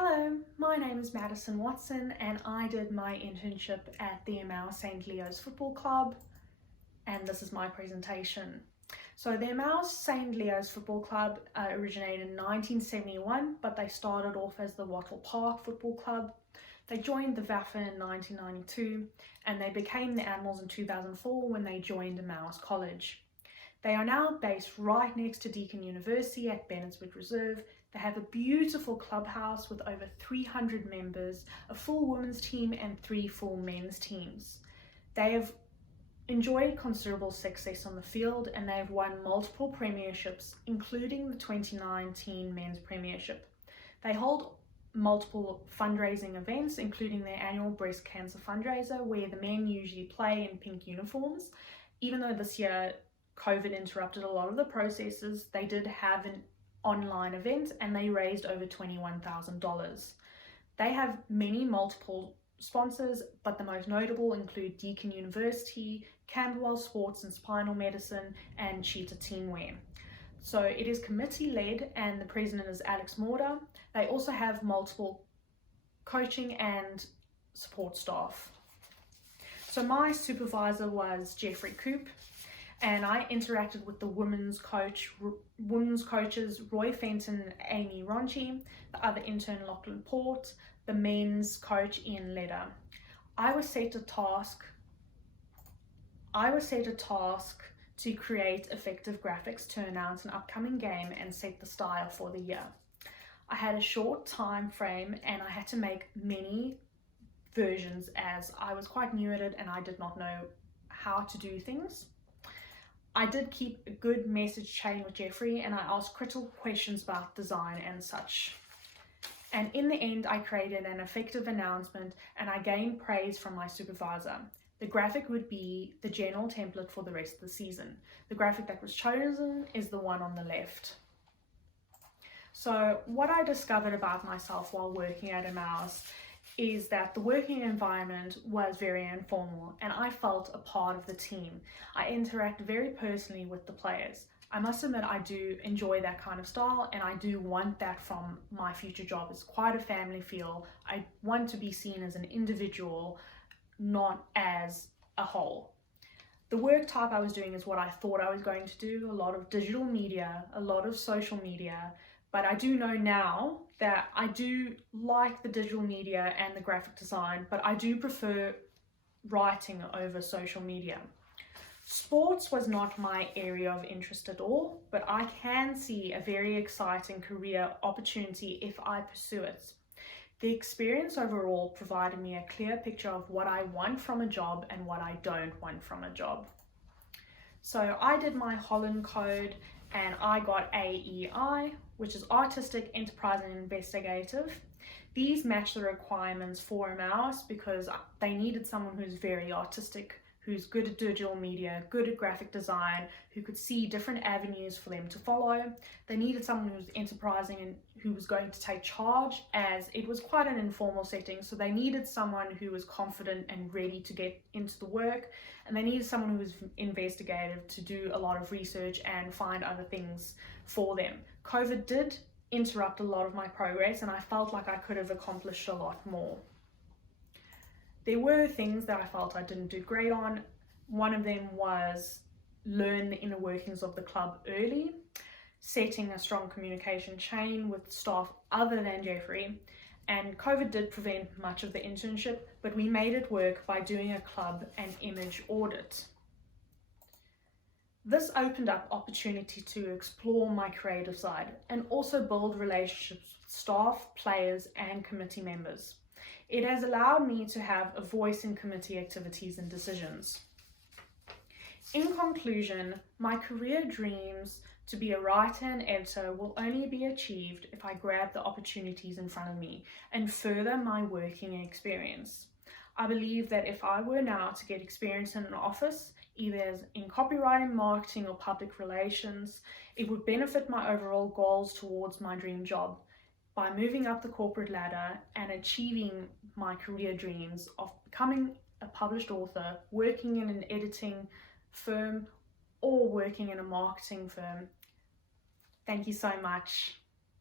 Hello, my name is Madison Watson and I did my internship at the Emmaus St. Leo's Football Club, and this is my presentation. So the Emmaus St. Leo's Football Club originated in 1971, but they started off as the Wattle Park Football Club. They joined the WAFA in 1992 and they became the Animals in 2004 when they joined Emmaus College. They are now based right next to Deakin University at Bennettswood Reserve. They have a beautiful clubhouse with over 300 members, a full women's team and 3 full men's teams. They have enjoyed considerable success on the field and they have won multiple premierships, including the 2019 Men's Premiership. They hold multiple fundraising events, including their annual breast cancer fundraiser, where the men usually play in pink uniforms. Even though this year COVID interrupted a lot of the processes, they did have an online event and they raised over $21,000. They have multiple sponsors, but the most notable include Deakin University, Camberwell Sports and Spinal Medicine, and Cheetah Teamwear. So it is committee led and the president is Alex Morda. They also have multiple coaching and support staff. So my supervisor was Jeffrey Coop, and I interacted with the women's coaches Roy Fenton and Amy Ronchi, the other intern Lachlan Port, the men's coach Ian Leder. I was set a task to create effective graphics to announce an upcoming game and set the style for the year. I had a short time frame and I had to make many versions as I was quite new at it and I did not know how to do things. I did keep a good message chain with Jeffrey and I asked critical questions about design and such. And in the end, I created an effective announcement and I gained praise from my supervisor. The graphic would be the general template for the rest of the season. The graphic that was chosen is the one on the left. So what I discovered about myself while working at Emmaus is that the working environment was very informal and I felt a part of the team. I interact very personally with the players. I must admit I do enjoy that kind of style and I do want that from my future job. It's quite a family feel. I want to be seen as an individual, not as a whole. The work type I was doing is what I thought I was going to do, a lot of digital media, a lot of social media, but I do know now that I do like the digital media and the graphic design, but I do prefer writing over social media. Sports was not my area of interest at all, but I can see a very exciting career opportunity if I pursue it. The experience overall provided me a clear picture of what I want from a job and what I don't want from a job. So I did my Holland code and I got AEI, which is Artistic, Enterprise and Investigative. These match the requirements for Emmaus because they needed someone who's very artistic, who's good at digital media, good at graphic design, who could see different avenues for them to follow. They needed someone who was enterprising and who was going to take charge, as it was quite an informal setting, so they needed someone who was confident and ready to get into the work, and they needed someone who was investigative to do a lot of research and find other things for them. COVID did interrupt a lot of my progress and I felt like I could have accomplished a lot more. There were things that I felt I didn't do great on. One of them was learn the inner workings of the club early, setting a strong communication chain with staff other than Jeffrey. And COVID did prevent much of the internship, but we made it work by doing a club and image audit. This opened up opportunity to explore my creative side and also build relationships with staff, players, and committee members. It has allowed me to have a voice in committee activities and decisions. In conclusion, my career dreams to be a writer and editor will only be achieved if I grab the opportunities in front of me and further my working experience. I believe that if I were now to get experience in an office, either in copywriting, marketing, or public relations, it would benefit my overall goals towards my dream job by moving up the corporate ladder and achieving my career dreams of becoming a published author, working in an editing firm, or working in a marketing firm. Thank you so much.